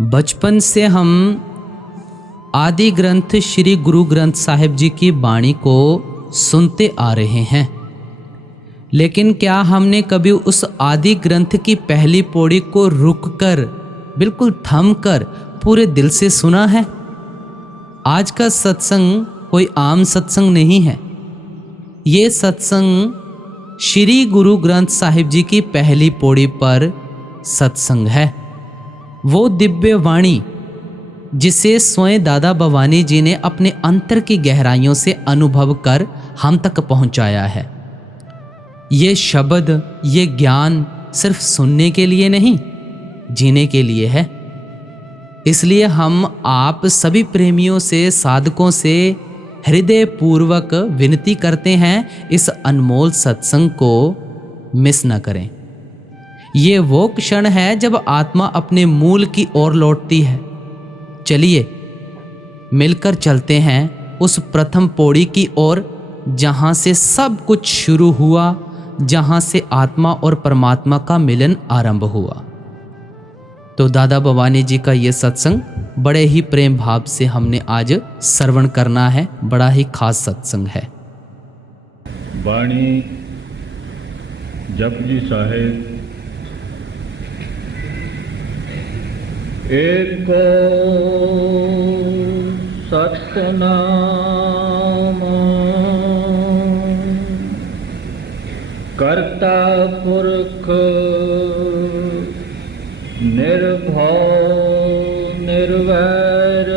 बचपन से हम आदि ग्रंथ श्री गुरु ग्रंथ साहिब जी की वाणी को सुनते आ रहे हैं, लेकिन क्या हमने कभी उस आदि ग्रंथ की पहली पौड़ी को रुककर, बिल्कुल थमकर पूरे दिल से सुना है? आज का सत्संग कोई आम सत्संग नहीं है। ये सत्संग श्री गुरु ग्रंथ साहिब जी की पहली पौड़ी पर सत्संग है। वो दिव्य वाणी जिसे स्वयं दादा भवानी जी ने अपने अंतर की गहराइयों से अनुभव कर हम तक पहुंचाया है। ये शब्द, ये ज्ञान सिर्फ सुनने के लिए नहीं, जीने के लिए है। इसलिए हम आप सभी प्रेमियों से, साधकों से हृदय पूर्वक विनती करते हैं, इस अनमोल सत्संग को मिस न करें। ये वो क्षण है जब आत्मा अपने मूल की ओर लौटती है। चलिए मिलकर चलते हैं उस प्रथम पौड़ी की ओर, जहां से सब कुछ शुरू हुआ, जहां से आत्मा और परमात्मा का मिलन आरंभ हुआ। तो दादा भवानी जी का ये सत्संग बड़े ही प्रेम भाव से हमने आज श्रवण करना है। बड़ा ही खास सत्संग है। वाणी जपजी साहेब एको सतनाम कर्ता पुरख निर्भव निर्वैर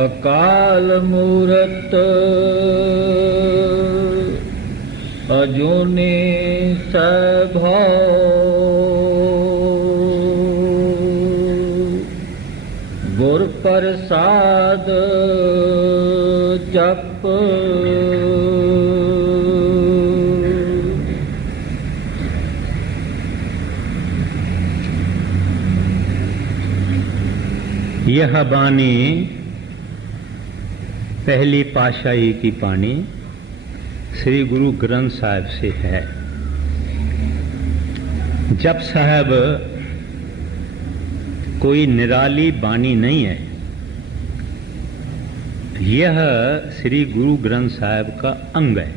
अकाल मूरत अजूनी सैभव गुर प्रसाद जप यह बानी पहली पातशाही की बानी श्री गुरु ग्रंथ साहिब से है। जप साहब कोई निराली बानी नहीं है, यह श्री गुरु ग्रंथ साहिब का अंग है।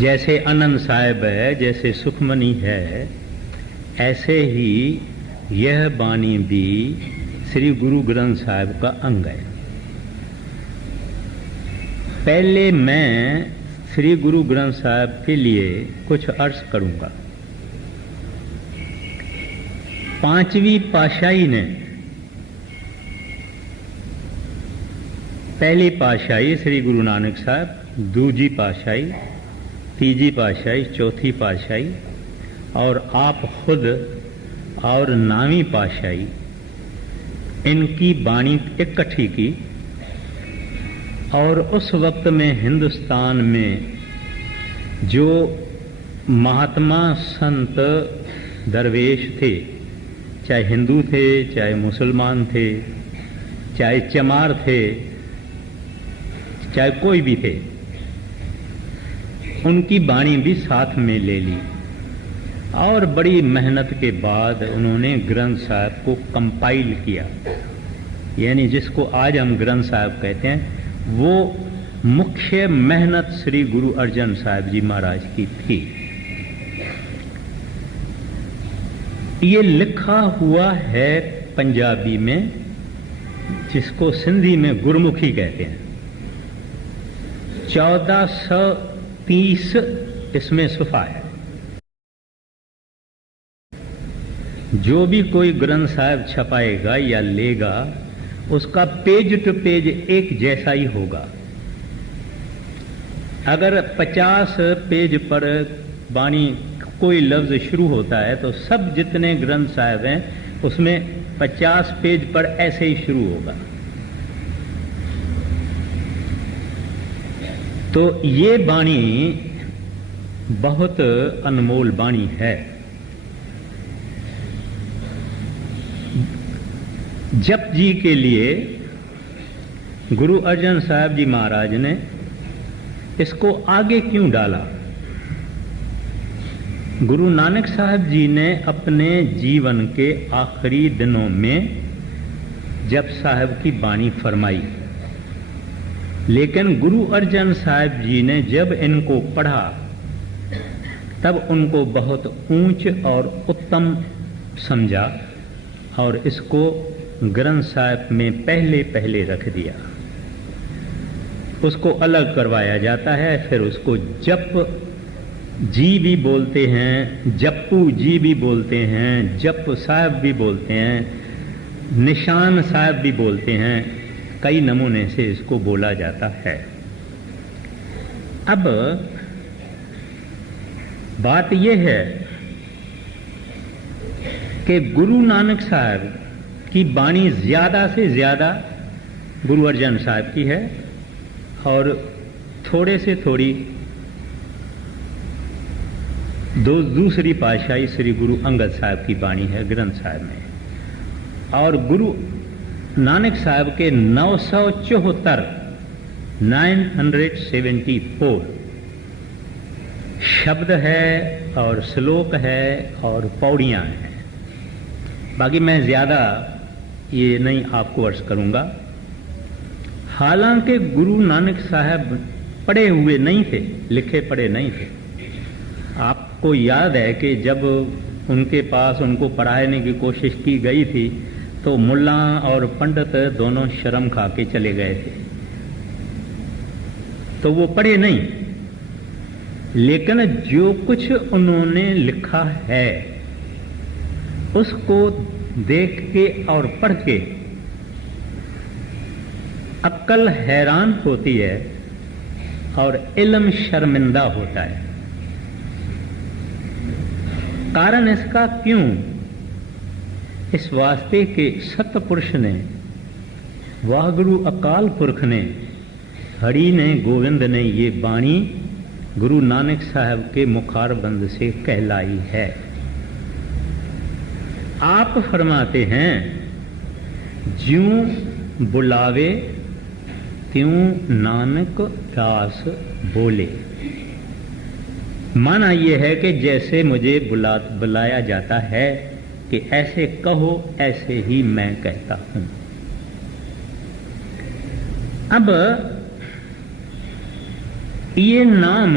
जैसे आनंद साहिब है, जैसे सुखमनी है, ऐसे ही यह बानी भी श्री गुरु ग्रंथ साहिब का अंग है। पहले मैं श्री गुरु ग्रंथ साहिब के लिए कुछ अर्ज करूंगा। पांचवी पातशाही ने, पहली पातशाही श्री गुरु नानक साहब, दूजी पातशाही, तीजी पातशाही, चौथी पातशाही और आप खुद और नावीं पातशाही, इनकी बाणी इकट्ठी की। और उस वक्त में हिंदुस्तान में जो महात्मा संत दरवेश थे, चाहे हिंदू थे, चाहे मुसलमान थे, चाहे चमार थे, चाहे कोई भी थे, उनकी बाणी भी साथ में ले ली। और बड़ी मेहनत के बाद उन्होंने ग्रंथ साहिब को कंपाइल किया, यानी जिसको आज हम ग्रंथ साहिब कहते हैं, वो मुख्य मेहनत श्री गुरु अर्जन साहिब जी महाराज की थी। ये लिखा हुआ है पंजाबी में, जिसको सिंधी में गुरमुखी कहते हैं। 1430 इसमें सुफा है। जो भी कोई ग्रंथ साहिब छपाएगा या लेगा, उसका पेज टू पेज एक जैसा ही होगा। अगर 50 पेज पर बाणी कोई लफ्ज शुरू होता है, तो सब जितने ग्रंथ साहिब हैं उसमें 50 पेज पर ऐसे ही शुरू होगा। तो ये बाणी बहुत अनमोल बाणी है। जप जी के लिए गुरु अर्जन साहब जी महाराज ने इसको आगे क्यों डाला? गुरु नानक साहब जी ने अपने जीवन के आखिरी दिनों में जप साहब की बाणी फरमाई, लेकिन गुरु अर्जन साहब जी ने जब इनको पढ़ा तब उनको बहुत ऊंच और उत्तम समझा और इसको ग्रंथ साहब में पहले पहले रख दिया। उसको अलग करवाया जाता है, फिर उसको जप जी भी बोलते हैं, जप्पू जी भी बोलते हैं, जप साहब भी बोलते हैं, निशान साहब भी बोलते हैं, कई नमूने से इसको बोला जाता है। अब बात यह है कि गुरु नानक साहब की बाणी ज्यादा से ज्यादा गुरु अर्जन साहब की है और थोड़े से थोड़ी दूसरी पातशाही श्री गुरु अंगद साहब की बाणी है ग्रंथ साहब में। और गुरु नानक साहब के 974 974 शब्द है और श्लोक है और पौड़ियां हैं। बाकी मैं ज्यादा ये नहीं आपको अर्ज करूंगा। हालांकि गुरु नानक साहब पढ़े हुए नहीं थे, लिखे पढ़े नहीं थे। आपको याद है कि जब उनके पास उनको पढ़ाने की कोशिश की गई थी तो मुल्ला और पंडित दोनों शर्म खा के चले गए थे, तो वो पढ़े नहीं। लेकिन जो कुछ उन्होंने लिखा है उसको देख के और पढ़ के अक्ल हैरान होती है और इल्म शर्मिंदा होता है। कारण इसका क्यों? इस वास्ते के सतपुरुष ने, वाहगुरु अकाल पुरख ने, हरि ने, गोविंद ने ये बाणी गुरु नानक साहब के मुखारबंद से कहलाई है। आप फरमाते हैं, ज्यों बुलावे त्यों नानक दास बोले। माना यह है कि जैसे मुझे बुलाया जाता है कि ऐसे कहो, ऐसे ही मैं कहता हूं। अब ये नाम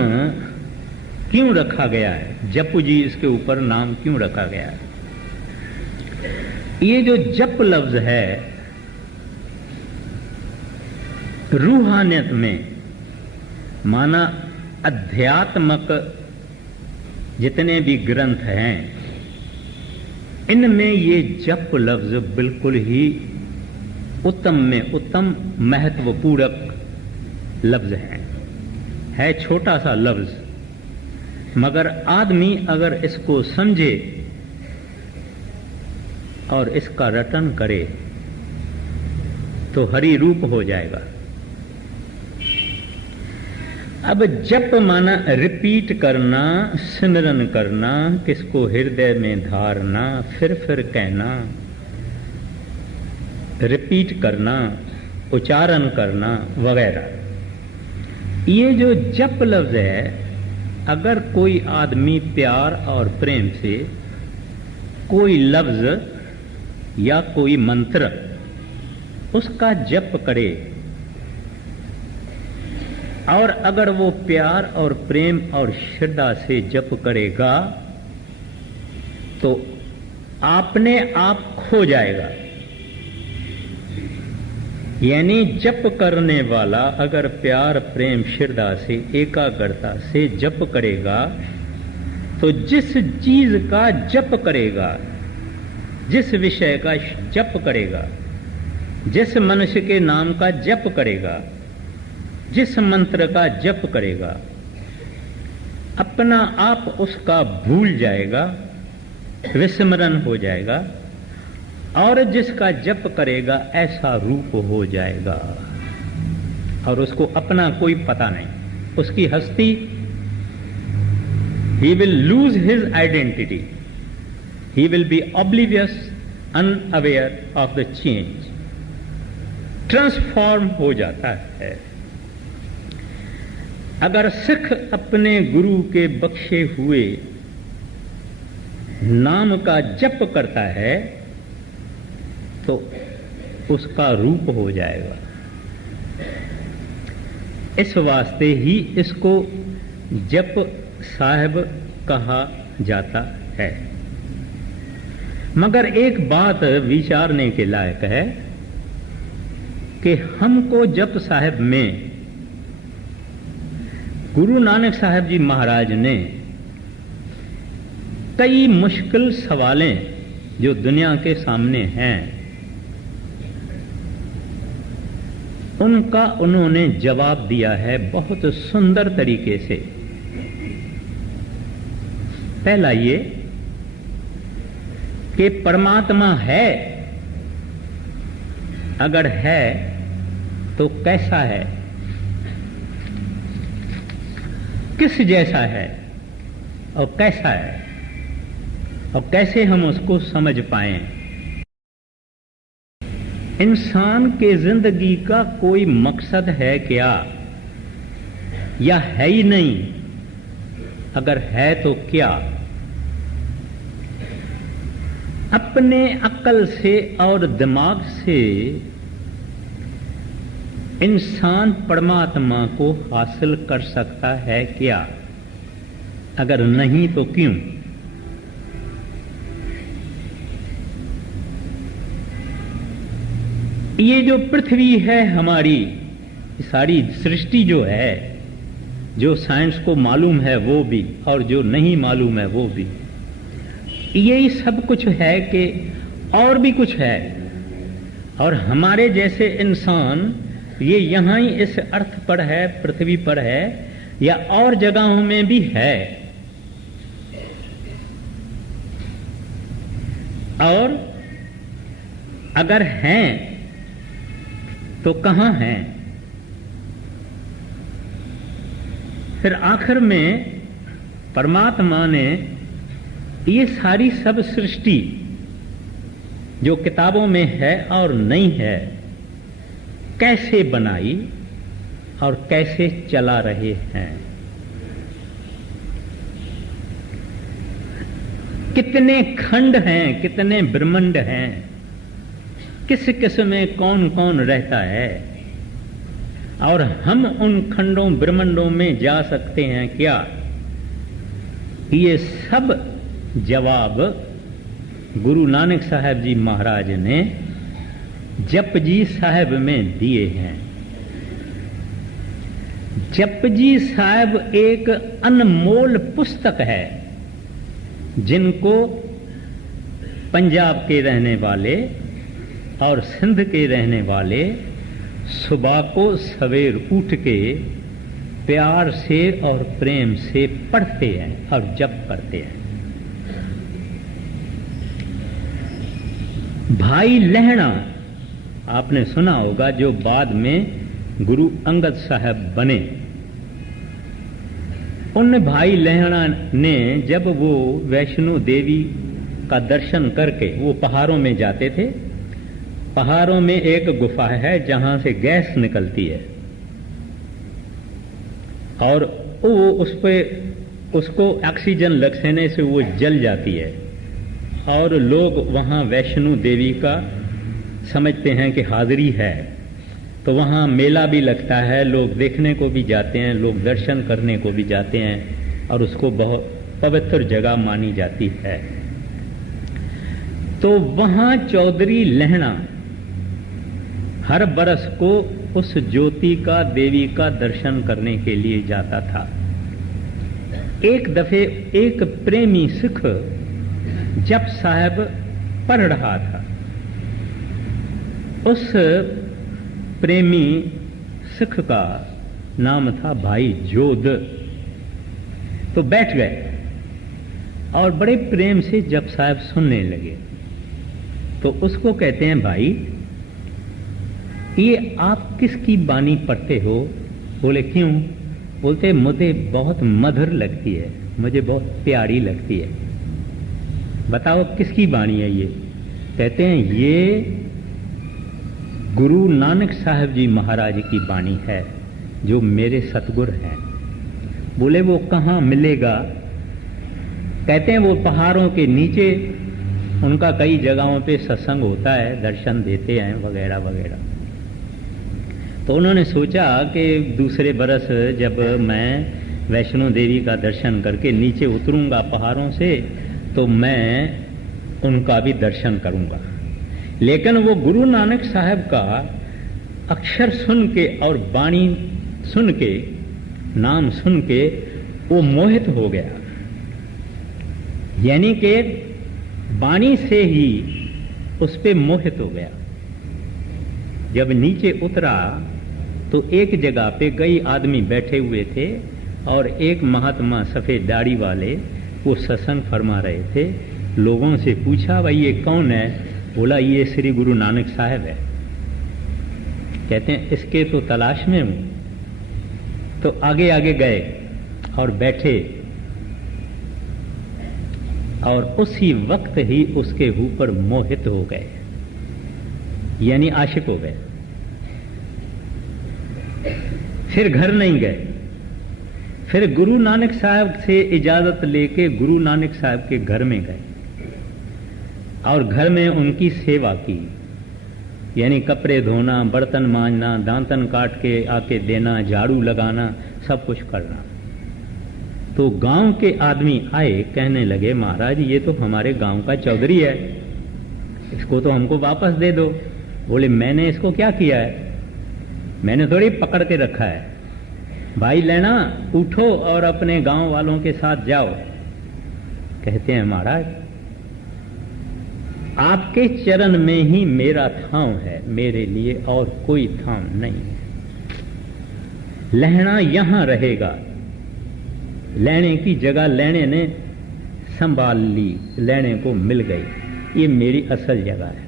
क्यों रखा गया है? जप जी इसके ऊपर नाम क्यों रखा गया है? ये जो जप लफ्ज है रूहानियत में, माना अध्यात्मक जितने भी ग्रंथ हैं इनमें ये जप लफ्ज बिल्कुल ही उत्तम में उत्तम महत्वपूर्वक लफ्ज है छोटा सा लफ्ज, मगर आदमी अगर इसको समझे और इसका रटन करे तो हरि रूप हो जाएगा। अब जप माना रिपीट करना, सिमरन करना, किसको हृदय में धारना, फिर कहना, रिपीट करना, उच्चारण करना वगैरह। ये जो जप लफ्ज है, अगर कोई आदमी प्यार और प्रेम से कोई लफ्ज या कोई मंत्र उसका जप करे और अगर वो प्यार और प्रेम और श्रद्धा से जप करेगा तो आपने आप खो जाएगा। यानी जप करने वाला अगर प्यार प्रेम श्रद्धा से एकाग्रता से जप करेगा तो जिस चीज का जप करेगा, जिस विषय का जप करेगा, जिस मनुष्य के नाम का जप करेगा, जिस मंत्र का जप करेगा, अपना आप उसका भूल जाएगा, विस्मरण हो जाएगा और जिसका जप करेगा ऐसा रूप हो जाएगा और उसको अपना कोई पता नहीं, उसकी हस्ती, he will lose his identity, he will be oblivious, unaware of the change, transform हो जाता है। अगर सिख अपने गुरु के बख्शे हुए नाम का जप करता है तो उसका रूप हो जाएगा। इस वास्ते ही इसको जप साहिब कहा जाता है। मगर एक बात विचारने के लायक है कि हमको जप साहिब में गुरु नानक साहब जी महाराज ने कई मुश्किल सवालें जो दुनिया के सामने हैं उनका उन्होंने जवाब दिया है बहुत सुंदर तरीके से। पहला ये कि परमात्मा है, अगर है तो कैसा है, किस जैसा है और कैसा है, और कैसे हम उसको समझ पाएं। इंसान के जिंदगी का कोई मकसद है क्या, या है ही नहीं? अगर है तो क्या? अपने अक्ल से और दिमाग से इंसान परमात्मा को हासिल कर सकता है क्या? अगर नहीं तो क्यों? ये जो पृथ्वी है हमारी, सारी सृष्टि जो है, जो साइंस को मालूम है वो भी और जो नहीं मालूम है वो भी, यही सब कुछ है कि और भी कुछ है। और हमारे जैसे इंसान ये यहाँ ही इस अर्थ पर है, पृथ्वी पर है, या और जगहों में भी है। और अगर हैं तो कहां हैं? फिर आखिर में परमात्मा ने ये सारी सब सृष्टि जो किताबों में है और नहीं है कैसे बनाई और कैसे चला रहे हैं। कितने खंड हैं, कितने ब्रह्मांड हैं, किस किस में कौन कौन रहता है, और हम उन खंडों ब्रह्मांडों में जा सकते हैं क्या? ये सब जवाब गुरु नानक साहब जी महाराज ने जपजी साहब में दिए हैं। जपजी साहब एक अनमोल पुस्तक है जिनको पंजाब के रहने वाले और सिंध के रहने वाले सुबह को सवेर उठ के प्यार से और प्रेम से पढ़ते हैं और जप करते हैं। भाई लहणा आपने सुना होगा, जो बाद में गुरु अंगद साहब बने। उन भाई लहणा ने जब वो वैष्णो देवी का दर्शन करके वो पहाड़ों में जाते थे, पहाड़ों में एक गुफा है जहां से गैस निकलती है और वो उसको ऑक्सीजन लगने से वो जल जाती है, और लोग वहां वैष्णो देवी का समझते हैं कि हाजिरी है, तो वहां मेला भी लगता है, लोग देखने को भी जाते हैं, लोग दर्शन करने को भी जाते हैं, और उसको बहुत पवित्र जगह मानी जाती है। तो वहां चौधरी लहणा हर बरस को उस ज्योति का, देवी का दर्शन करने के लिए जाता था। एक दफे एक प्रेमी सिख जप साहब पढ़ रहा था। उस प्रेमी सिख का नाम था भाई जोध। तो बैठ गए और बड़े प्रेम से जप साहब सुनने लगे। तो उसको कहते हैं, भाई ये आप किसकी बानी पढ़ते हो? बोले क्यों? बोलते मुझे बहुत मधुर लगती है, मुझे बहुत प्यारी लगती है। बताओ किसकी बानी है ये? कहते हैं ये गुरु नानक साहब जी महाराज की बानी है, जो मेरे सतगुरु हैं। बोले वो कहाँ मिलेगा? कहते हैं वो पहाड़ों के नीचे उनका कई जगहों पे सत्संग होता है, दर्शन देते हैं वगैरह वगैरह। तो उन्होंने सोचा कि दूसरे बरस जब मैं वैष्णो देवी का दर्शन करके नीचे उतरूंगा पहाड़ों से तो मैं उनका भी दर्शन करूंगा। लेकिन वो गुरु नानक साहब का अक्षर सुन के और वाणी सुन के, नाम सुन के वो मोहित हो गया, यानी कि वाणी से ही उस पे मोहित हो गया। जब नीचे उतरा तो एक जगह पे कई आदमी बैठे हुए थे और एक महात्मा सफेद दाढ़ी वाले वो सत्संग फरमा रहे थे। लोगों से पूछा, भाई ये कौन है? बोला ये श्री गुरु नानक साहब है। कहते हैं इसके तो तलाश में हूं। तो आगे आगे गए और बैठे और उसी वक्त ही उसके ऊपर मोहित हो गए, यानी आशिक हो गए। फिर घर नहीं गए, फिर गुरु नानक साहब से इजाजत लेके गुरु नानक साहब के घर में गए और घर में उनकी सेवा की, यानी कपड़े धोना, बर्तन मांजना, दांतन काट के आके देना, झाड़ू लगाना, सब कुछ करना। तो गांव के आदमी आए, कहने लगे महाराज ये तो हमारे गांव का चौधरी है, इसको तो हमको वापस दे दो। बोले मैंने इसको क्या किया है, मैंने थोड़ी पकड़ के रखा है। भाई लेना, उठो और अपने गांव वालों के साथ जाओ। कहते हैं महाराज आपके चरण में ही मेरा थांव है, मेरे लिए और कोई थांव नहीं है। लहना यहां रहेगा। लेने की जगह लेने ने संभाल ली, लेने को मिल गई, ये मेरी असल जगह है।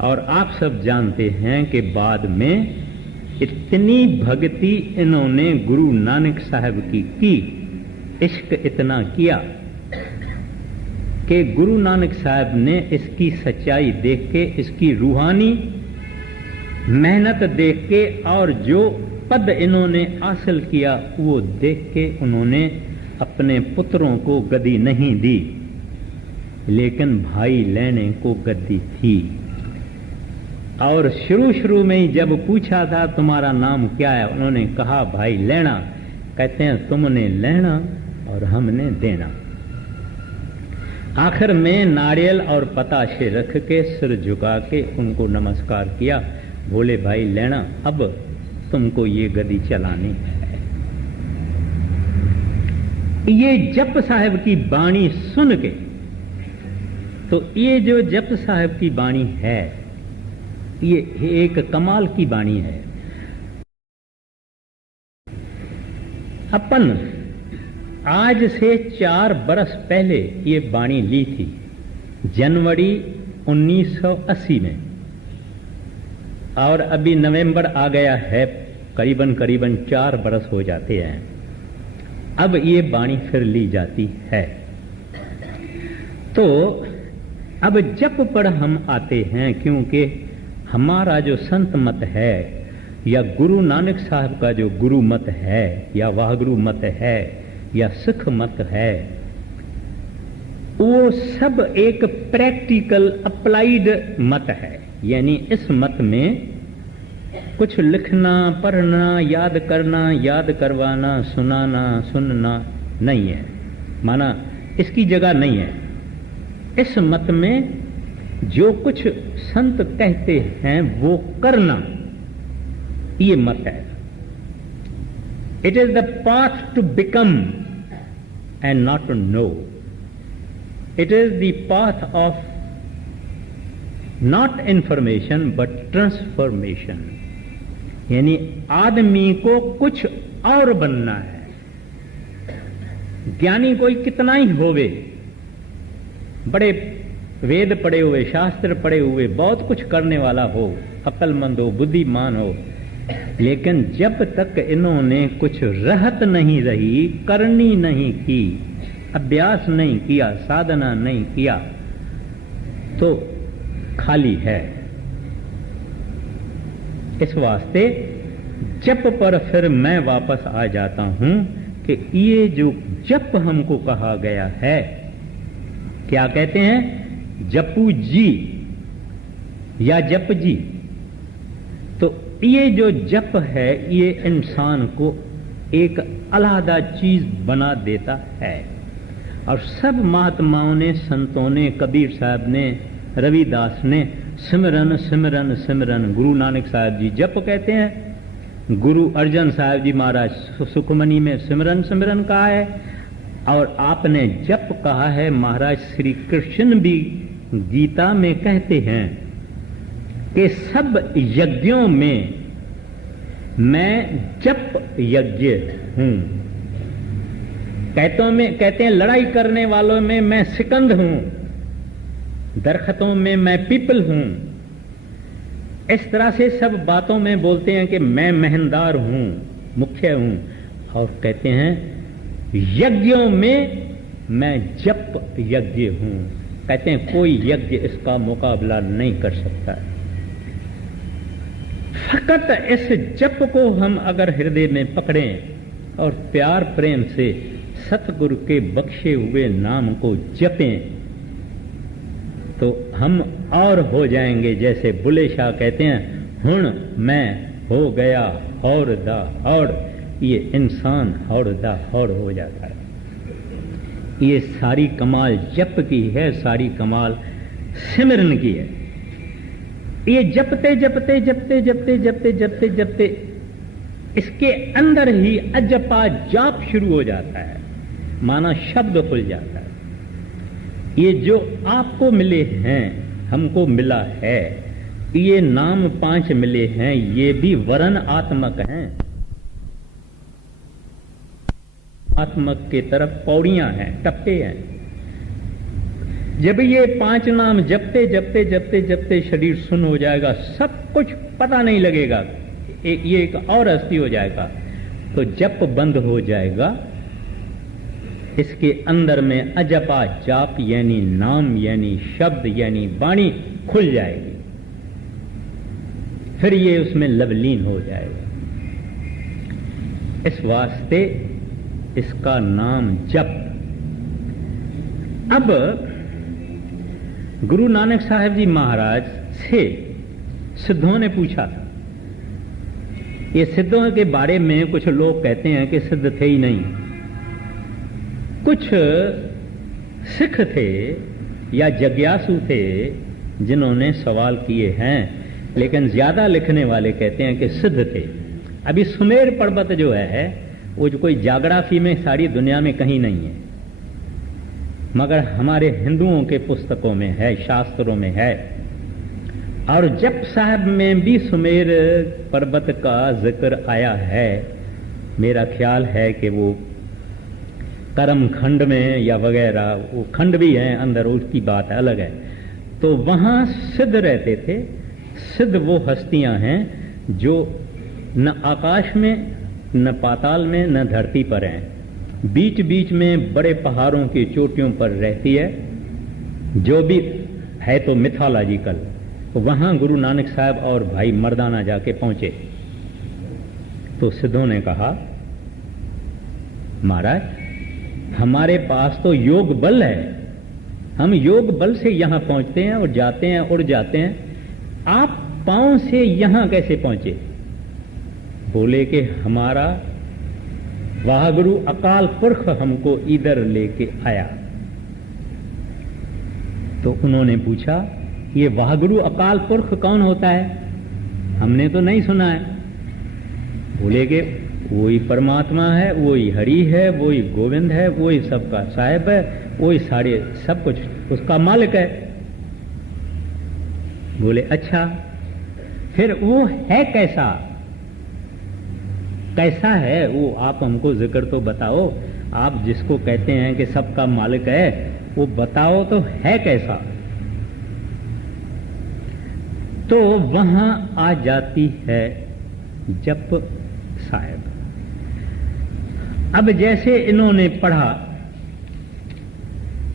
और आप सब जानते हैं कि बाद में इतनी भक्ति इन्होंने गुरु नानक साहब की, इश्क इतना किया कि गुरु नानक साहब ने इसकी सच्चाई देख के, इसकी रूहानी मेहनत देख के और जो पद इन्होंने हासिल किया वो देख के उन्होंने अपने पुत्रों को गद्दी नहीं दी, लेकिन भाई लेने को गद्दी थी। और शुरू में ही जब पूछा था तुम्हारा नाम क्या है, उन्होंने कहा भाई लेना। कहते हैं तुमने लेना और हमने देना। आखिर में नारियल और पताशे रख के सिर झुका के उनको नमस्कार किया। बोले भाई लेना, अब तुमको ये गद्दी चलानी है। ये जप साहब की बाणी सुन के, तो ये जो जप साहब की बाणी है ये एक कमाल की बाणी है। अपन आज से 4 बरस पहले ये बाणी ली थी, जनवरी 1980 में, और अभी नवंबर आ गया है, करीबन 4 बरस हो जाते हैं। अब ये बाणी फिर ली जाती है। तो अब जप पर हम आते हैं, क्योंकि हमारा जो संत मत है या गुरु नानक साहब का जो गुरु मत है या वाहगुरु मत है या सिख मत है, वो सब एक प्रैक्टिकल अप्लाइड मत है। यानी इस मत में कुछ लिखना, पढ़ना, याद करना, याद करवाना, सुनाना, सुनना नहीं है, माना इसकी जगह नहीं है। इस मत में जो कुछ संत कहते हैं वो करना, ये मत है। It is the path to become and not to know. It is the path of not information but transformation. यानी आदमी को कुछ और बनना है। ज्ञानी कोई कितना ही होवे, बड़े वेद पढ़े हुए, शास्त्र पढ़े हुए, बहुत कुछ करने वाला हो, अक्लमंद हो, बुद्धिमान हो, लेकिन जब तक इन्होंने कुछ रहत नहीं रही, करनी नहीं की, अभ्यास नहीं किया, साधना नहीं किया, तो खाली है। इस वास्ते जप पर फिर मैं वापस आ जाता हूं कि ये जो जप हमको कहा गया है, क्या कहते हैं, जपू जी या जप जी। तो ये जो जप है ये इंसान को एक अलहदा चीज बना देता है। और सब महात्माओं ने, संतों ने, कबीर साहब ने, रविदास ने सिमरन सिमरन सिमरन, गुरु नानक साहब जी जप कहते हैं, गुरु अर्जन साहब जी महाराज सुखमनी में सिमरन सिमरन कहा है, और आपने जप कहा है। महाराज श्री कृष्ण भी गीता में कहते हैं कि सब यज्ञों में मैं जप यज्ञ हूं। कहते हैं लड़ाई करने वालों में मैं सिकंद हूं, दरख्तों में मैं पीपल हूं। इस तरह से सब बातों में बोलते हैं कि मैं मेहनदार हूं, मुख्य हूं। और कहते हैं यज्ञों में मैं जप यज्ञ हूं। कहते हैं कोई यज्ञ इसका मुकाबला नहीं कर सकता। फकत इस जप को हम अगर हृदय में पकड़ें और प्यार प्रेम से सतगुरु के बख्शे हुए नाम को जपें, तो हम और हो जाएंगे। जैसे बुले शाह कहते हैं, हुण मैं हो गया हौड़ दा हौड़, ये इंसान हौड़ दा हौड़ हो जाता है। ये सारी कमाल जप की है, सारी कमाल सिमरन की है। ये जपते जपते जपते जपते जपते जपते जपते इसके अंदर ही अजपा जाप शुरू हो जाता है, माना शब्द खुल जाता है। ये जो आपको मिले हैं, हमको मिला है, ये नाम 5 मिले हैं, ये भी वरण आत्मक हैं, आत्मक के तरफ पौड़ियां हैं, टप्पे हैं। जब ये 5 नाम जपते जपते जपते जपते शरीर सुन्न हो जाएगा, सब कुछ पता नहीं लगेगा, ये एक और हस्ती हो जाएगा, तो जप बंद हो जाएगा। इसके अंदर में अजपा जाप यानी नाम यानी शब्द यानी वाणी खुल जाएगी, फिर ये उसमें लवलीन हो जाएगा। इस वास्ते इसका नाम जप। अब गुरु नानक साहब जी महाराज से सिद्धों ने पूछा था। ये सिद्धों के बारे में कुछ लोग कहते हैं कि सिद्ध थे ही नहीं, कुछ सिख थे या जिज्ञासु थे जिन्होंने सवाल किए हैं, लेकिन ज्यादा लिखने वाले कहते हैं कि सिद्ध थे। अभी सुमेर पर्वत जो है वो जो कोई जाग्राफी में सारी दुनिया में कहीं नहीं है, मगर हमारे हिंदुओं के पुस्तकों में है, शास्त्रों में है। और जप साहब में भी सुमेर पर्वत का जिक्र आया है। मेरा ख्याल है कि वो कर्म खंड में या वगैरह, वो खंड भी है अंदर, उसकी बात अलग है। तो वहां सिद्ध रहते थे। सिद्ध वो हस्तियां हैं जो न आकाश में, न पाताल में, न धरती पर हैं, बीच बीच में बड़े पहाड़ों की चोटियों पर रहती है, जो भी है तो मिथोलॉजिकल। वहां गुरु नानक साहब और भाई मर्दाना जाके पहुंचे तो सिद्धों ने कहा, महाराज हमारे पास तो योग बल है, हम योग बल से यहां पहुंचते हैं और जाते हैं, उड़ जाते हैं, आप पांव से यहां कैसे पहुंचे? बोले कि हमारा वाहगुरु अकाल पुरख हमको इधर लेके आया। तो उन्होंने पूछा, ये वाहगुरु अकाल पुरख कौन होता है? हमने तो नहीं सुना है। बोले कि वही परमात्मा है, वही हरि है, वही गोविंद है, वही सबका साहिब है, वही सारे सब कुछ उसका मालिक है। बोले अच्छा, फिर वो है कैसा? कैसा है वो आप हमको जिक्र तो बताओ। आप जिसको कहते हैं कि सबका मालिक है, वो बताओ तो है कैसा? तो वहां आ जाती है जप साहब। अब जैसे इन्होंने पढ़ा,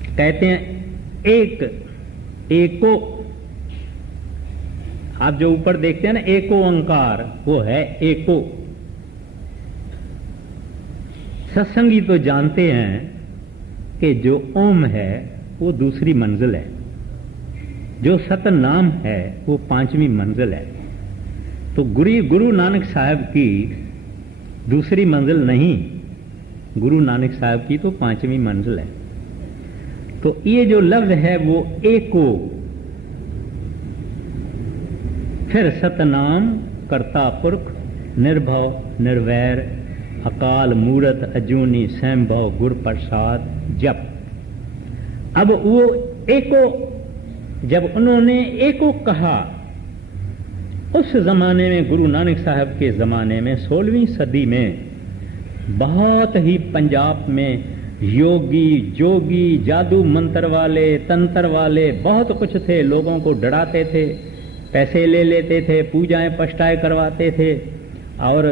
कहते हैं एको, आप जो ऊपर देखते हैं ना एको ओंकार, वो है एको। सत्संगी तो जानते हैं कि जो ओम है वो दूसरी मंजिल है, जो सतनाम है वो पांचवी मंजिल है। तो गुरु नानक साहब की दूसरी मंजिल नहीं, गुरु नानक साहब की तो पांचवी मंजिल है। तो ये जो लफ्ज है वो एको, फिर सतनाम, कर्ता पुरख, निर्भव, निर्वैर, अकाल मूरत, अजूनी, स्वयंभव, गुर प्रसाद, जप। अब वो एको, जब उन्होंने एको कहा, उस जमाने में, गुरु नानक साहब के जमाने में, 16वीं सदी में बहुत ही पंजाब में योगी, जोगी, जादू मंत्र वाले, तंत्र वाले बहुत कुछ थे। लोगों को डराते थे, पैसे ले लेते थे, पूजाएं पष्टाएं करवाते थे और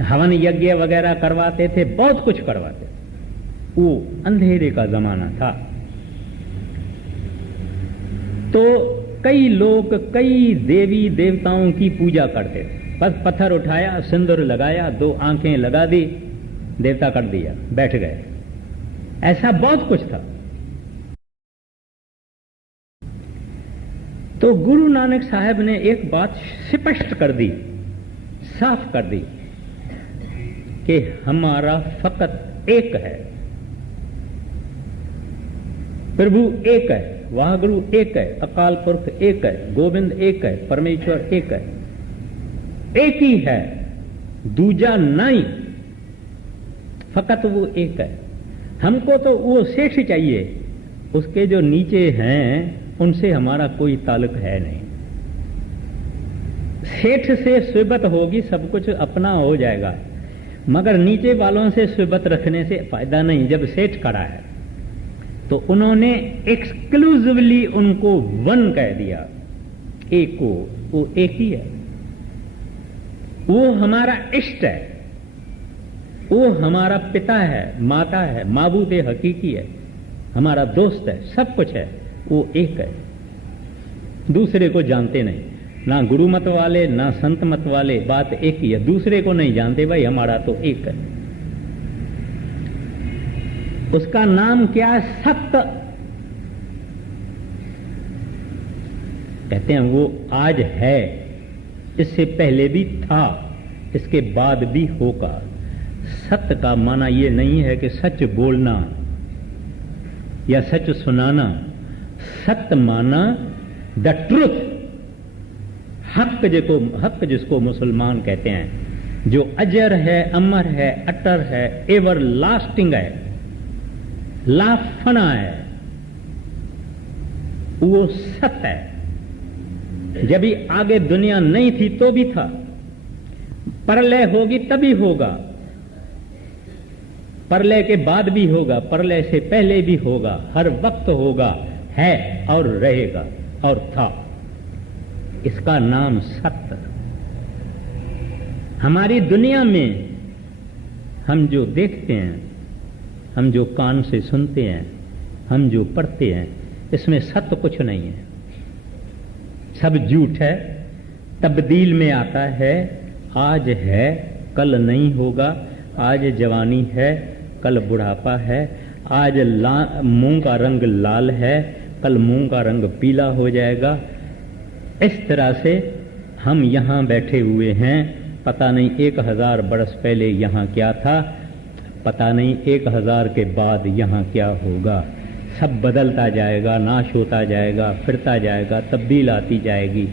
हवन यज्ञ वगैरह करवाते थे, बहुत कुछ करवाते थे। वो अंधेरे का जमाना था। तो कई लोग कई देवी देवताओं की पूजा करते थे। बस पत्थर उठाया, सिंदूर लगाया, 2 आंखें लगा दी, देवता कर दिया, बैठ गए। ऐसा बहुत कुछ था। तो गुरु नानक साहब ने एक बात स्पष्ट कर दी, साफ कर दी कि हमारा फकत एक है, प्रभु एक है, वाहगुरु एक है, अकाल पुरख एक है, गोविंद एक है, परमेश्वर एक है, एक ही है, दूजा नहीं, फकत वो एक है। हमको तो वो सेठ चाहिए, उसके जो नीचे हैं उनसे हमारा कोई ताल्लुक है नहीं। सेठ से सुबत होगी, सब कुछ अपना हो जाएगा, मगर नीचे वालों से सुबत रखने से फायदा नहीं। जब सेठ खड़ा है तो उन्होंने एक्सक्लूसिवली उनको वन कह दिया, एक को, वो एक ही है, वो हमारा इष्ट है, वो हमारा पिता है, माता है, माबूद हकीकी है, हमारा दोस्त है, सब कुछ है, वो एक है। दूसरे को जानते नहीं, ना गुरु मत वाले ना संत मत वाले, बात एक ही है। दूसरे को नहीं जानते, भाई हमारा तो एक है। उसका नाम क्या है? सत्य। कहते हैं वो आज है, इससे पहले भी था, इसके बाद भी होगा। सत्य का माना ये नहीं है कि सच बोलना या सच सुनाना। सत्य माना द ट्रुथ, हक जिसको मुसलमान कहते हैं, जो अजर है, अमर है, अटर है, एवर लास्टिंग है, लाफना है, वो सत्य है। जब भी आगे दुनिया नहीं थी तो भी था, प्रलय होगी तभी होगा, प्रलय के बाद भी होगा, प्रलय से पहले भी होगा, हर वक्त होगा, है और रहेगा और था। इसका नाम सत्य। हमारी दुनिया में हम जो देखते हैं, हम जो कान से सुनते हैं, हम जो पढ़ते हैं, इसमें सत्य कुछ नहीं है, सब झूठ है, तब्दील में आता है। आज है कल नहीं होगा, आज जवानी है कल बुढ़ापा है, आज मुंह का रंग लाल है कल मुंह का रंग पीला हो जाएगा। इस तरह से हम यहाँ बैठे हुए हैं, पता नहीं 1000 बरस पहले यहाँ क्या था, पता नहीं 1000 के बाद यहाँ क्या होगा। सब बदलता जाएगा, नाश होता जाएगा, फिरता जाएगा, तब्दील आती जाएगी।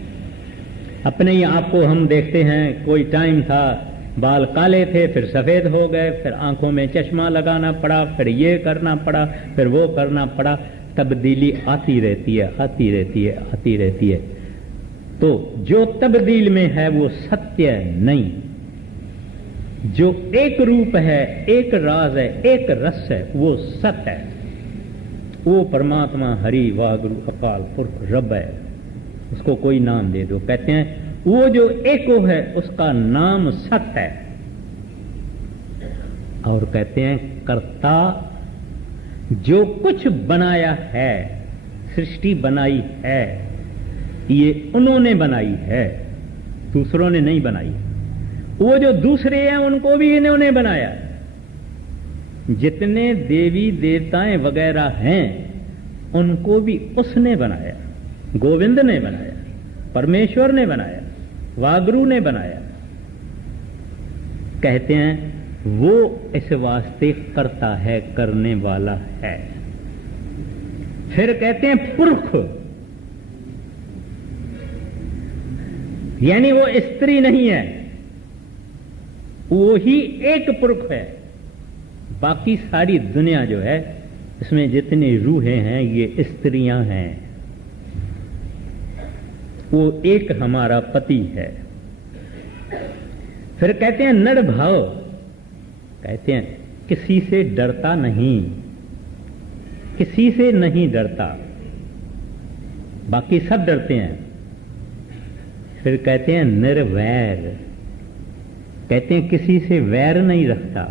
अपने ही आप को हम देखते हैं, कोई टाइम था बाल काले थे, फिर सफेद हो गए, फिर आंखों में चश्मा लगाना पड़ा, फिर ये करना पड़ा, फिर वो करना पड़ा। तब्दीली आती रहती है, आती रहती है, आती रहती है। तो जो तब्दील में है वो सत्य नहीं, जो एक रूप है, एक राज है, एक रस है, वो सत्य है। वो परमात्मा हरि वाहगुरु अकाल पुरख रब है, उसको कोई नाम दे दो। कहते हैं वो जो एको है उसका नाम सत्य है। और कहते हैं कर्ता, जो कुछ बनाया है, सृष्टि बनाई है, ये उन्होंने बनाई है, दूसरों ने नहीं बनाई। वो जो दूसरे हैं उनको भी इन्होंने बनाया। जितने देवी देवताएं वगैरह हैं उनको भी उसने बनाया, गोविंद ने बनाया, परमेश्वर ने बनाया, वागरू ने बनाया। कहते हैं वो इस वास्ते करता है, करने वाला है। फिर कहते हैं पुरुष, यानी वो स्त्री नहीं है, वो ही एक पुरुष है। बाकी सारी दुनिया जो है इसमें जितनी रूहें हैं ये स्त्रियां हैं। वो एक हमारा पति है। फिर कहते हैं नर भाव, कहते हैं किसी से डरता नहीं, किसी से नहीं डरता, बाकी सब डरते हैं। फिर कहते हैं निर्वैर, कहते हैं किसी से वैर नहीं रखता।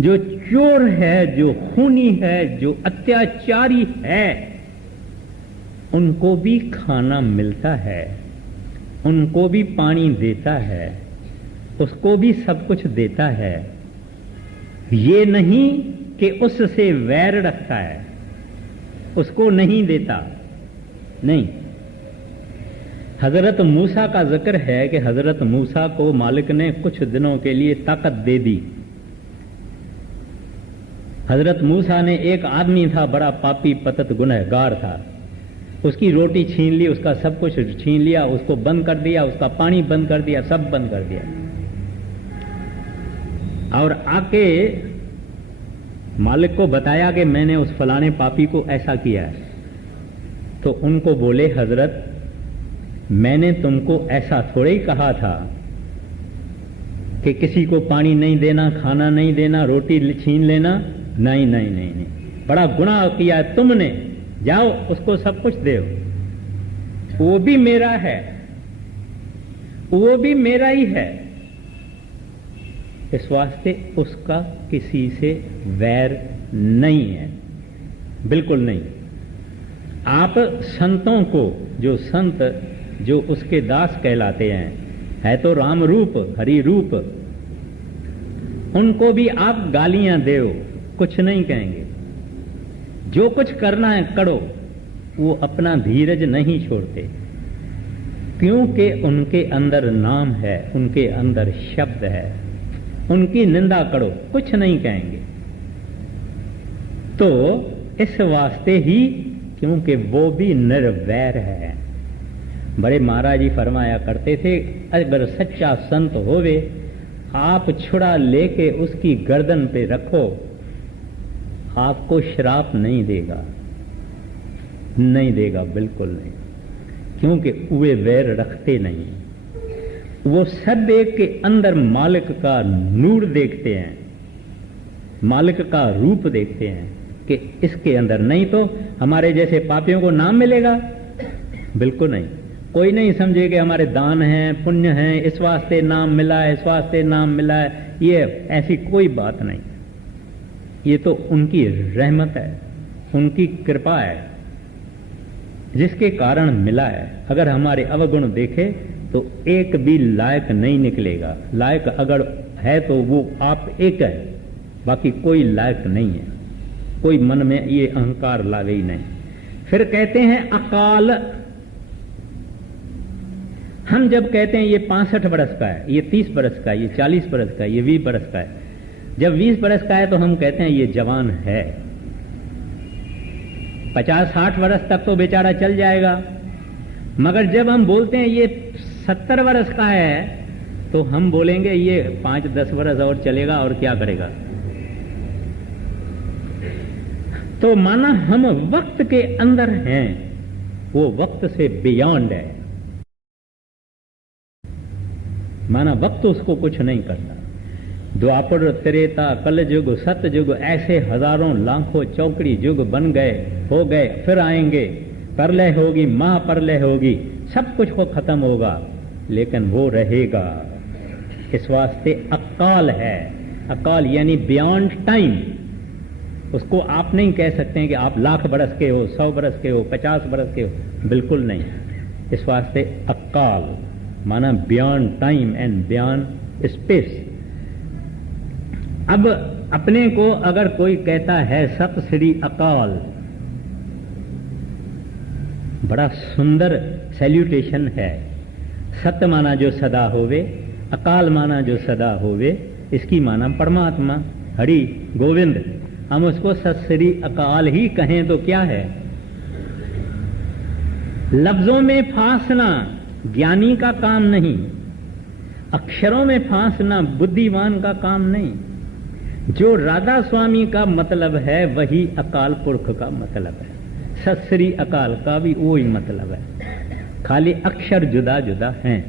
जो चोर है, जो खूनी है, जो अत्याचारी है, उनको भी खाना मिलता है, उनको भी पानी देता है, उसको भी सब कुछ देता है। ये नहीं कि उससे वैर रखता है, उसको नहीं देता, नहीं। हजरत मूसा का जिक्र है कि हजरत मूसा को मालिक ने कुछ दिनों के लिए ताकत दे दी। हजरत मूसा ने, एक आदमी था बड़ा पापी पतत गुनहगार था, उसकी रोटी छीन ली, उसका सब कुछ छीन लिया, उसको बंद कर दिया, उसका पानी बंद कर दिया, सब बंद कर दिया। और आके मालिक को बताया कि मैंने उस फलाने पापी को ऐसा किया है। तो उनको बोले हजरत मैंने तुमको ऐसा थोड़े ही कहा था कि किसी को पानी नहीं देना, खाना नहीं देना, रोटी छीन लेना। नहीं नहीं नहीं नहीं, बड़ा गुनाह किया है तुमने, जाओ उसको सब कुछ दो। वो भी मेरा है, वो भी मेरा ही है। इस वास्ते उसका किसी से वैर नहीं है, बिल्कुल नहीं। आप संतों को, जो संत जो उसके दास कहलाते हैं, है तो राम रूप हरि रूप, उनको भी आप गालियां दो, कुछ नहीं कहेंगे। जो कुछ करना है करो, वो अपना धीरज नहीं छोड़ते, क्योंकि उनके अंदर नाम है, उनके अंदर शब्द है। उनकी निंदा करो, कुछ नहीं कहेंगे। तो इस वास्ते ही, क्योंकि वो भी निर्वैर है। बड़े महाराज जी फरमाया करते थे, अगर सच्चा संत होवे, आप छुड़ा लेके उसकी गर्दन पे रखो, आपको श्राप नहीं देगा, नहीं देगा, बिल्कुल नहीं। क्योंकि वे वैर रखते नहीं, वो सब एक के अंदर मालिक का नूर देखते हैं, मालिक का रूप देखते हैं कि इसके अंदर। नहीं तो हमारे जैसे पापियों को नाम मिलेगा, बिल्कुल नहीं। कोई नहीं समझे कि हमारे दान हैं, पुण्य हैं, इस वास्ते नाम मिला है, इस वास्ते नाम मिला है। ये ऐसी कोई बात नहीं, ये तो उनकी रहमत है, उनकी कृपा है, जिसके कारण मिला है। अगर हमारे अवगुण देखे तो एक भी लायक नहीं निकलेगा। लायक अगर है तो वो आप एक है, बाकी कोई लायक नहीं है। कोई मन में ये अहंकार लागे ही नहीं। फिर कहते हैं अकाल। हम जब कहते हैं ये 65 बरस का है, ये 30 बरस का है, ये 40 बरस का है, ये 20 बरस का है, जब 20 बरस का है तो हम कहते हैं ये जवान है। 50-60 बरस तक तो बेचारा चल जाएगा, मगर जब हम बोलते हैं ये 70 बरस का है तो हम बोलेंगे ये 5-10 बरस और चलेगा और क्या करेगा। तो माना हम वक्त के अंदर हैं, वो वक्त से बियॉन्ड है। माना वक्त उसको कुछ नहीं करता। द्वापर, त्रेता, कलयुग, सतयुग, ऐसे हजारों लाखों चौकड़ी युग बन गए, हो गए, फिर आएंगे। प्रलय होगी, महाप्रलय होगी, सब कुछ को खत्म होगा, लेकिन वो रहेगा। इस वास्ते अकाल है। अकाल यानी बियॉन्ड टाइम। उसको आप नहीं कह सकते हैं कि आप 1,00,000 बरस के हो, 100 बरस के हो, 50 बरस के हो, बिल्कुल नहीं। इस वास्ते अकाल माना beyond time and beyond space. अब अपने को अगर कोई कहता है सत श्री अकाल, बड़ा सुंदर सैल्यूटेशन है। सत्य माना जो सदा होवे, अकाल माना जो सदा होवे, इसकी माना परमात्मा हरि गोविंद। हम उसको सत श्री अकाल ही कहें तो क्या है? लफ्जों में फांसना ज्ञानी का काम नहीं, अक्षरों में फांसना बुद्धिमान का काम नहीं। जो राधा स्वामी का मतलब है वही अकाल पुरख का मतलब है। सत श्री अकाल का भी वही मतलब है, खाली अक्षर जुदा जुदा हैं।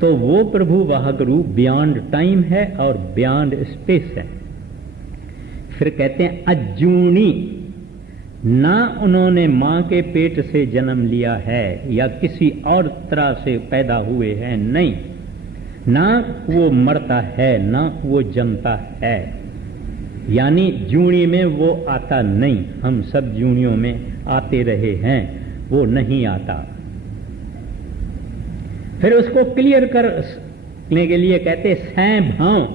तो वो प्रभु वाहक रूप बियॉन्ड टाइम है और बियॉन्ड स्पेस है। फिर कहते हैं अजूनी, ना उन्होंने मां के पेट से जन्म लिया है या किसी और तरह से पैदा हुए हैं, नहीं। ना वो मरता है ना वो जमता है, यानी जूनी में वो आता नहीं। हम सब जूनियों में आते रहे हैं, वो नहीं आता। फिर उसको क्लियर करने के लिए कहते सैं भाव,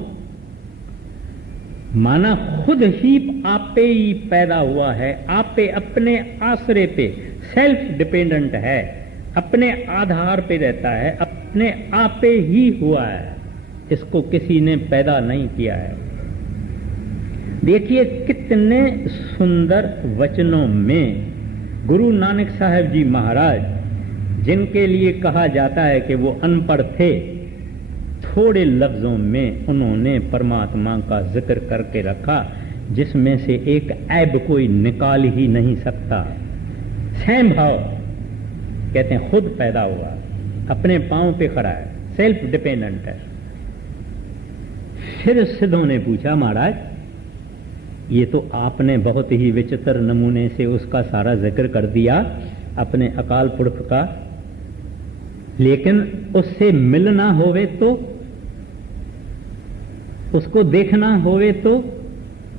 माना खुद ही आपे ही पैदा हुआ है, आपे अपने आश्रय पे सेल्फ डिपेंडेंट है, अपने आधार पे रहता है, अपने आपे ही हुआ है, इसको किसी ने पैदा नहीं किया है। देखिए कितने सुंदर वचनों में गुरु नानक साहब जी महाराज, जिनके लिए कहा जाता है कि वो अनपढ़ थे, थोड़े लफ्जों में उन्होंने परमात्मा का जिक्र करके रखा जिसमें से एक ऐब कोई निकाल ही नहीं सकता। स्वयं भाव कहते हैं खुद पैदा हुआ, अपने पांव पे खड़ा है, सेल्फ डिपेंडेंट है। फिर सिद्धों ने पूछा महाराज ये तो आपने बहुत ही विचित्र नमूने से उसका सारा जिक्र कर दिया अपने अकाल पुरख का, लेकिन उससे मिलना होवे तो, उसको देखना होवे तो,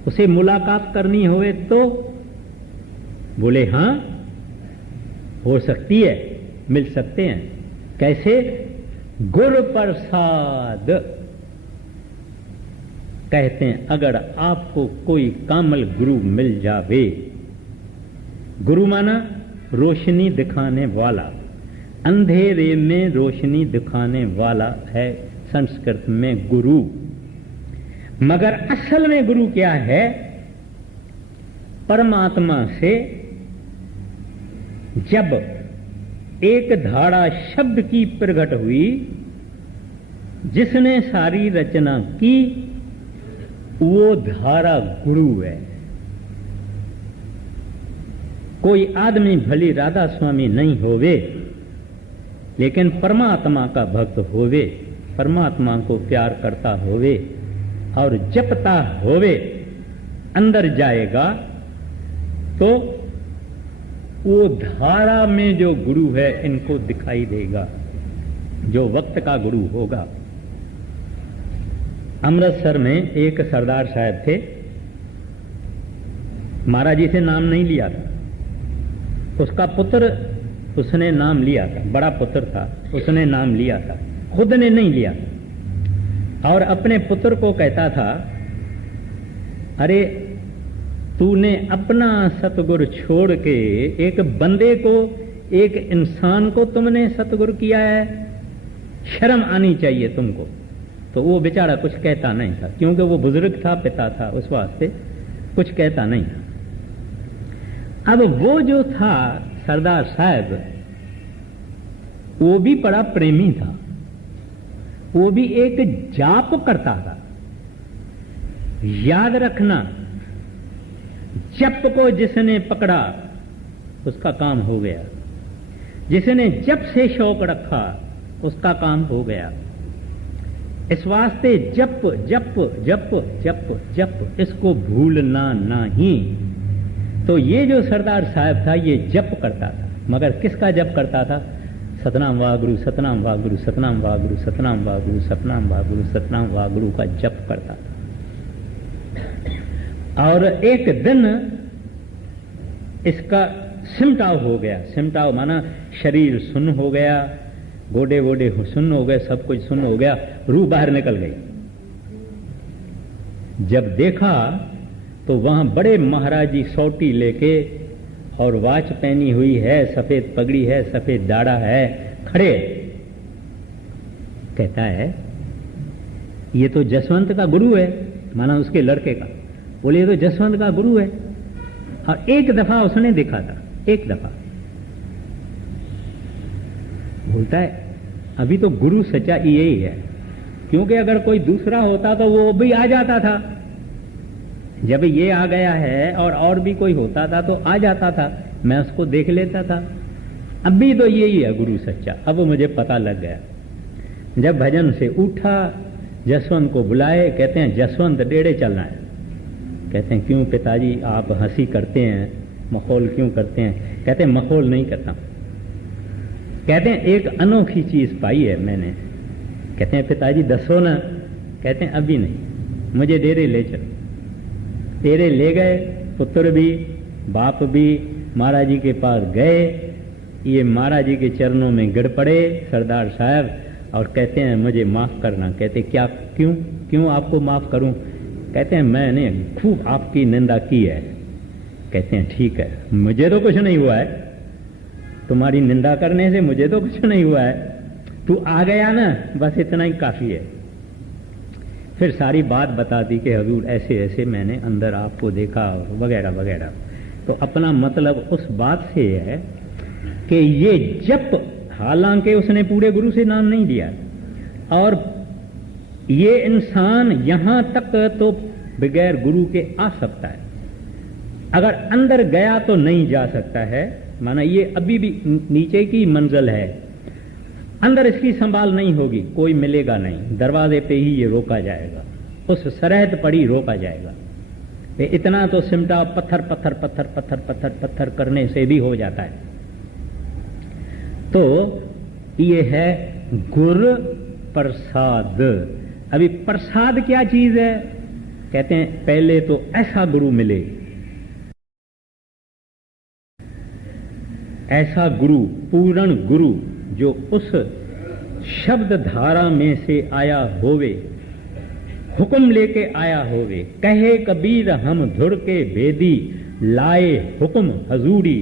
उसे मुलाकात करनी होवे तो? बोले हां हो सकती है, मिल सकते हैं। कैसे? गुरु प्रसाद कहते हैं अगर आपको कोई कामल गुरु मिल जावे, गुरु माना रोशनी दिखाने वाला, अंधेरे में रोशनी दिखाने वाला है संस्कृत में गुरु। मगर असल में गुरु क्या है? परमात्मा से जब एक धारा शब्द की प्रकट हुई, जिसने सारी रचना की, वो धारा गुरु है। कोई आदमी भली राधा स्वामी नहीं होवे, लेकिन परमात्मा का भक्त होवे, परमात्मा को प्यार करता होवे और जपता होवे, अंदर जाएगा तो वो धारा में जो गुरु है इनको दिखाई देगा, जो वक्त का गुरु होगा। अमृतसर में एक सरदार साहब थे, महाराज जी से नाम नहीं लिया था, उसका पुत्र उसने नाम लिया था, बड़ा पुत्र था, उसने नाम लिया था, खुद ने नहीं लिया। और अपने पुत्र को कहता था, अरे तूने अपना सतगुरु छोड़ के एक बंदे को, एक इंसान को तुमने सतगुरु किया है, शर्म आनी चाहिए तुमको। तो वो बेचारा कुछ कहता नहीं था, क्योंकि वो बुजुर्ग था, पिता था, उस वास्ते कुछ कहता नहीं था। अब वो जो था सरदार साहब, वो भी बड़ा प्रेमी था, वो भी एक जाप करता था। याद रखना, जप को जिसने पकड़ा उसका काम हो गया, जिसने जप से शौक रखा उसका काम हो गया। इस वास्ते जप जप जप जप जप, इसको भूलना नहीं। तो ये जो सरदार साहब था ये जप करता था, मगर किसका जप करता था? सतनाम वागुरु, सतनाम वागुरु, सतनाम वागुरु, सतनाम वागुरु, सतनाम वागुरु, सतनाम वागुरु का जप करता था। और एक दिन इसका सिमटाव हो गया। सिमटाव माना शरीर सुन्न हो गया, गोडे वोडे सुन्न हो गए, सब कुछ सुन्न हो गया, रूह बाहर निकल गई। जब देखा तो वहां बड़े महाराज जी सोटी लेके और वाच पहनी हुई है, सफेद पगड़ी है, सफेद दाढ़ा है, खड़े। कहता है ये तो जसवंत का गुरु है, माना उसके लड़के का। बोले ये तो जसवंत का गुरु है। और एक दफा उसने देखा था, एक दफा। बोलता है अभी तो गुरु सच्चा यही है, क्योंकि अगर कोई दूसरा होता तो वो भी आ जाता था। जब ये आ गया है और भी कोई होता था तो आ जाता था, मैं उसको देख लेता था। अभी तो यही है गुरु सच्चा। अब मुझे पता लग गया। जब भजन से उठा, जसवंत को बुलाए, कहते हैं जसवंत डेढ़े चलना है। कहते हैं क्यों पिताजी आप हंसी करते हैं, मखौल क्यों करते हैं? कहते हैं मखौल नहीं करता। कहते हैं एक अनोखी चीज पाई है मैंने। कहते हैं पिताजी दसो ना। कहते हैं अभी नहीं, मुझे डेरे ले चलो। डेरे ले गए, पुत्र भी बाप भी महाराज जी के पास गए। ये महाराज जी के चरणों में गिर पड़े सरदार साहब और कहते हैं मुझे माफ करना। कहते क्या, क्यों क्यों आपको माफ करूं? कहते हैं मैंने खूब आपकी निंदा की है। कहते हैं ठीक है, मुझे तो कुछ नहीं हुआ है, तुम्हारी निंदा करने से मुझे तो कुछ नहीं हुआ है, तू आ गया ना, बस इतना ही काफी है। फिर सारी बात बता दी कि हजूर ऐसे ऐसे मैंने अंदर आपको देखा वगैरह वगैरह। तो अपना मतलब उस बात से है कि ये जप, हालांकि उसने पूरे गुरु से नाम नहीं दिया, और ये इंसान यहां तक तो बगैर गुरु के आ सकता है, अगर अंदर गया तो नहीं जा सकता है। माना ये अभी भी नीचे की मंजिल है, अंदर इसकी संभाल नहीं होगी, कोई मिलेगा नहीं, दरवाजे पे ही ये रोका जाएगा, उस सरहद पर ही रोका जाएगा। इतना तो सिमटा पत्थर पत्थर पत्थर पत्थर पत्थर पत्थर करने से भी हो जाता है। तो ये है गुर प्रसाद। अभी प्रसाद क्या चीज है? कहते हैं पहले तो ऐसा गुरु मिले, ऐसा गुरु, पूर्ण गुरु जो उस शब्द धारा में से आया होवे, हुक्म लेके आया होवे। कहे कबीर हम धुर के भेदी, लाए हुक्म हजूरी।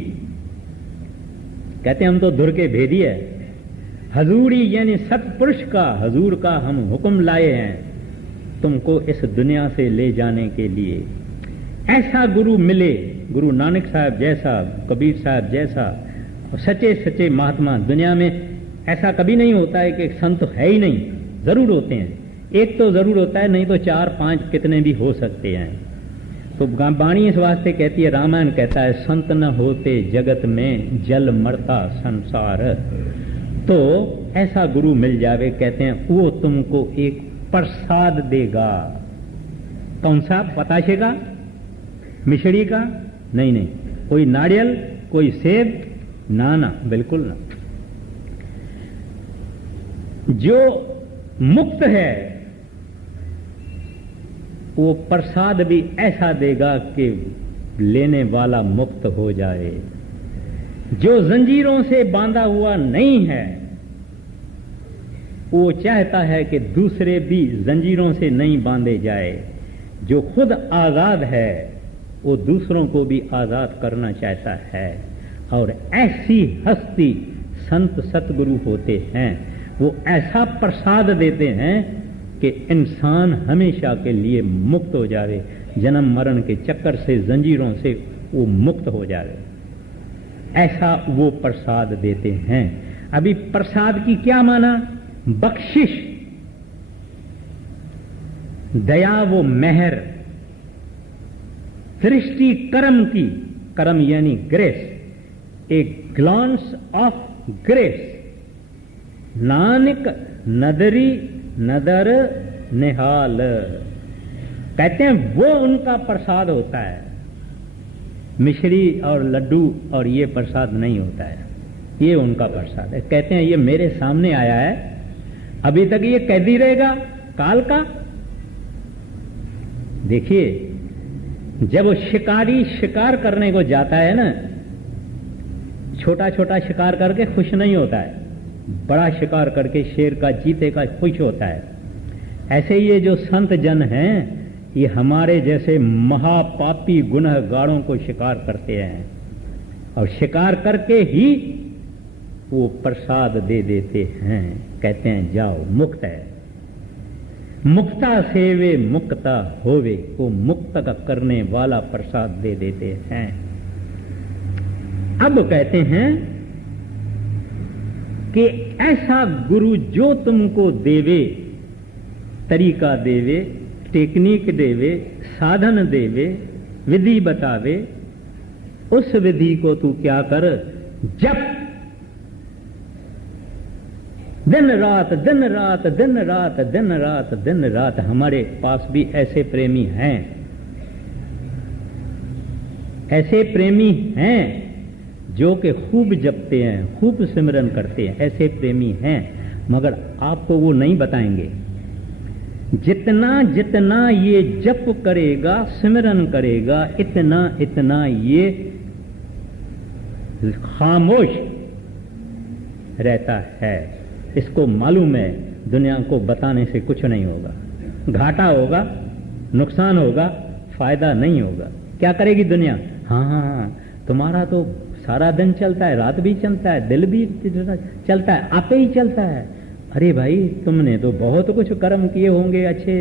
कहते हैं हम तो धुर के भेदी है, हजूरी यानी सतपुरुष का, हजूर का हम हुक्म लाए हैं तुमको इस दुनिया से ले जाने के लिए। ऐसा गुरु मिले, गुरु नानक साहब जैसा, कबीर साहब जैसा, सच्चे सच्चे महात्मा। दुनिया में ऐसा कभी नहीं होता है कि संत है ही नहीं, जरूर होते हैं, एक तो जरूर होता है, नहीं तो 4-5 कितने भी हो सकते हैं। तो वाणी इस वास्ते कहती है, रामायण कहता है संत न होते जगत में, जल मरता संसार। तो ऐसा गुरु मिल जावे, कहते हैं वो तुमको एक प्रसाद देगा। कौन सा? बताशे का, मिश्री का? नहीं नहीं, कोई नारियल, कोई सेब, ना ना, बिल्कुल ना। जो मुक्त है वो प्रसाद भी ऐसा देगा कि लेने वाला मुक्त हो जाए। जो जंजीरों से बांधा हुआ नहीं है वो चाहता है कि दूसरे भी जंजीरों से नहीं बांधे जाए। जो खुद आजाद है वो दूसरों को भी आजाद करना चाहता है। और ऐसी हस्ती संत सतगुरु होते हैं, वो ऐसा प्रसाद देते हैं कि इंसान हमेशा के लिए मुक्त हो जाए, जन्म मरण के चक्कर से, जंजीरों से वो मुक्त हो जाए। ऐसा वो प्रसाद देते हैं। अभी प्रसाद की क्या माना? बख्शिश, दया, वो मेहर, दृष्टि कर्म की, कर्म यानी ग्रेस, एक ग्लांस ऑफ ग्रेस। नानक नदरी नदर निहाल, कहते हैं वो उनका प्रसाद होता है। मिश्री और लड्डू और ये प्रसाद नहीं होता है, ये उनका प्रसाद है। कहते हैं ये मेरे सामने आया है, अभी तक ये कैदी रहेगा काल का। देखिए जब वो शिकारी शिकार करने को जाता है ना, छोटा छोटा शिकार करके खुश नहीं होता है, बड़ा शिकार करके शेर का, चीते का खुश होता है। ऐसे ये जो संत जन हैं ये हमारे जैसे महापापी गुनहगारों को शिकार करते हैं और शिकार करके ही वो प्रसाद दे देते हैं। कहते हैं जाओ मुक्त है, मुक्ता सेवे मुक्ता होवे, वो मुक्त का करने वाला प्रसाद दे देते हैं। अब कहते हैं कि ऐसा गुरु जो तुमको देवे, तरीका देवे, टेक्निक देवे, साधन देवे, विधि बतावे, उस विधि को तू क्या कर, जप। दिन रात दिन रात दिन रात दिन रात दिन रात। हमारे पास भी ऐसे प्रेमी हैं, ऐसे प्रेमी हैं जो कि खूब जपते हैं, खूब सिमरन करते हैं, ऐसे प्रेमी हैं, मगर आपको वो नहीं बताएंगे। जितना जितना ये जप करेगा, सिमरन करेगा, इतना इतना ये खामोश रहता है। इसको मालूम है दुनिया को बताने से कुछ नहीं होगा, घाटा होगा, नुकसान होगा, फायदा नहीं होगा। क्या करेगी दुनिया? हाँ, तुम्हारा तो सारा दिन चलता है, रात भी चलता है, दिल भी चलता है, आपे ही चलता है। अरे भाई, तुमने तो बहुत कुछ कर्म किए होंगे अच्छे।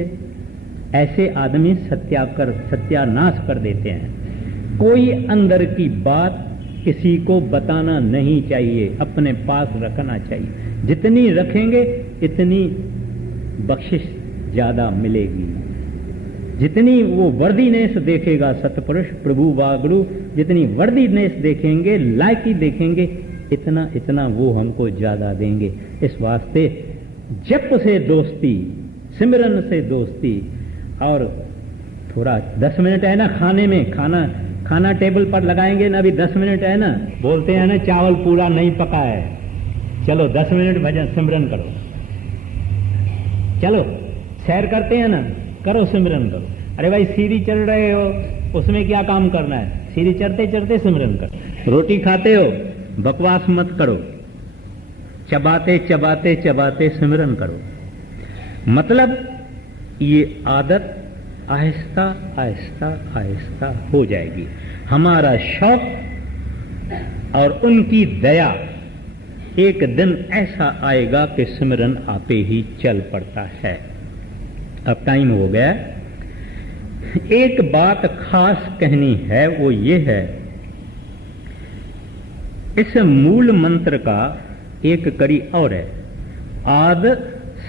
ऐसे आदमी सत्यानाश कर देते हैं। कोई अंदर की बात किसी को बताना नहीं चाहिए, अपने पास रखना चाहिए। जितनी रखेंगे इतनी बख्शिश ज्यादा मिलेगी। जितनी वो वर्दीनेस देखेगा सतपुरुष प्रभु वागड़ू, जितनी वर्दीनेस देखेंगे, लायकी देखेंगे, इतना इतना वो हमको ज्यादा देंगे। इस वास्ते जप से दोस्ती, सिमरन से दोस्ती। और थोड़ा 10 मिनट है ना, खाने में खाना टेबल पर लगाएंगे ना, अभी 10 मिनट है ना, बोलते हैं ना चावल पूरा नहीं पका है, चलो 10 मिनट भजन सिमरन करो। चलो सैर करते हैं ना, करो सिमरन करो। अरे भाई, सीढ़ी चढ़ रहे हो, उसमें क्या काम करना है? सीढ़ी चढ़ते चढ़ते सिमरन करो। रोटी खाते हो, बकवास मत करो, चबाते चबाते चबाते सिमरन करो। मतलब ये आदत आहिस्ता आहिस्ता आहिस्ता हो जाएगी। हमारा शौक और उनकी दया, एक दिन ऐसा आएगा कि सिमरन आपे ही चल पड़ता है। अब टाइम हो गया। एक बात खास कहनी है, वो ये है, इस मूल मंत्र का एक कड़ी और है। आद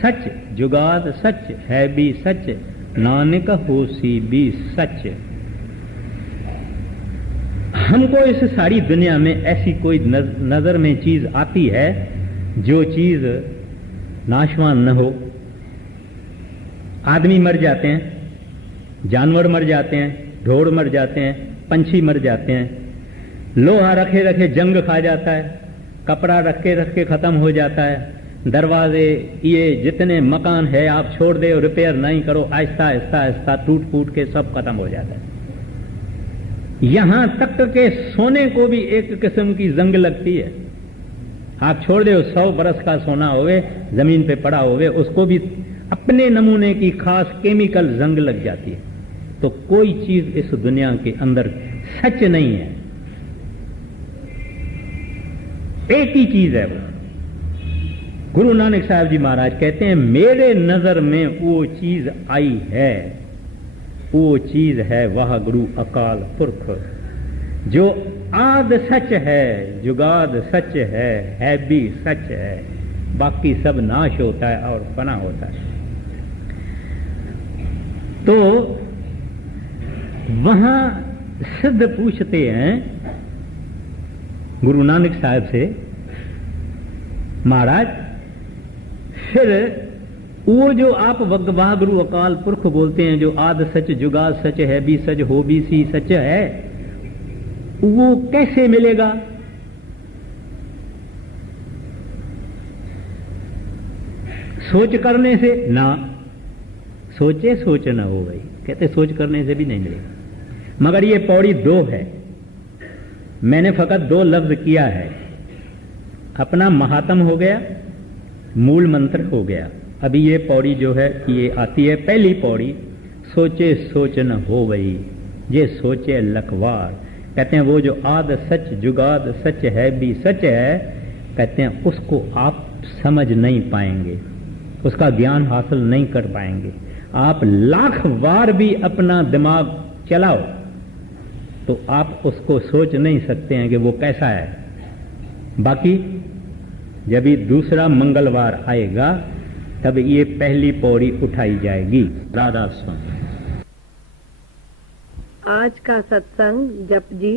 सच जुगाद सच है भी सच, नानक होसी भी सच। हमको इस सारी दुनिया में ऐसी कोई नजर में चीज आती है जो चीज नाशवान न हो। आदमी मर जाते हैं, जानवर मर जाते हैं, ढोर मर जाते हैं, पंछी मर जाते हैं, लोहा रखे रखे जंग खा जाता है, कपड़ा रखे रखे खत्म हो जाता है, दरवाजे ये जितने मकान है आप छोड़ दे और रिपेयर नहीं करो, आहिस्ता आहिस्ता आहिस्ता टूट फूट के सब खत्म हो जाता है। यहां तक के सोने को भी एक किस्म की जंग लगती है। आप छोड़ दे, 100 बरस का सोना होवे जमीन पे पड़ा होवे, उसको भी अपने नमूने की खास केमिकल जंग लग जाती है। तो कोई चीज इस दुनिया के अंदर सच नहीं है, एक ही चीज है वो। गुरु नानक साहब जी महाराज कहते हैं, मेरे नजर में वो चीज आई है, वो चीज है वाह गुरु अकाल पुरख, जो आद सच है, जुगाद सच है भी सच है, बाकी सब नाश होता है और फना होता है। तो वहां सिद्ध पूछते हैं गुरु नानक साहब से, महाराज फिर वो जो आप वाह गुरु अकाल पुरख बोलते हैं, जो आद सच जुगाद सच है भी सच हो भी सी सच है, वो कैसे मिलेगा? सोच करने से ना, सोचे सोच ना हो भाई, कहते सोच करने से भी नहीं मिलेगा। मगर ये पौड़ी 2 है, मैंने फकत 2 लफ्ज किया है। अपना महात्म हो गया, मूल मंत्र हो गया। अभी ये पौड़ी जो है ये आती है, पहली पौड़ी सोचे सोच न हो वही, ये सोचे लखवार। कहते हैं वो जो आद सच जुगाद सच है भी सच है, कहते हैं उसको आप समझ नहीं पाएंगे, उसका ज्ञान हासिल नहीं कर पाएंगे। आप लाख बार भी अपना दिमाग चलाओ तो आप उसको सोच नहीं सकते हैं कि वो कैसा है। बाकी जब ये दूसरा मंगलवार आएगा तब ये पहली पौड़ी उठाई जाएगी। राधा स्वामी। आज का सत्संग जपजी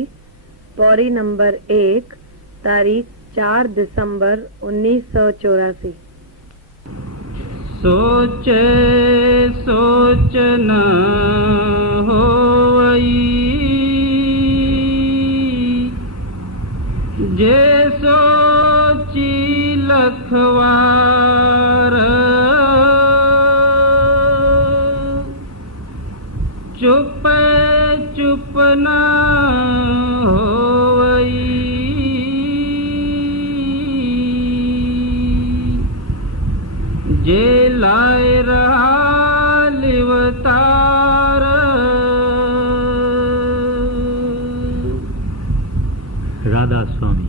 पौड़ी नंबर 1, तारीख 4 दिसंबर 1984। सोचे सोच न होई, जे सोची लखवार। चुप चुप न होई, जे लाए रहा लिवतार। राधा स्वामी।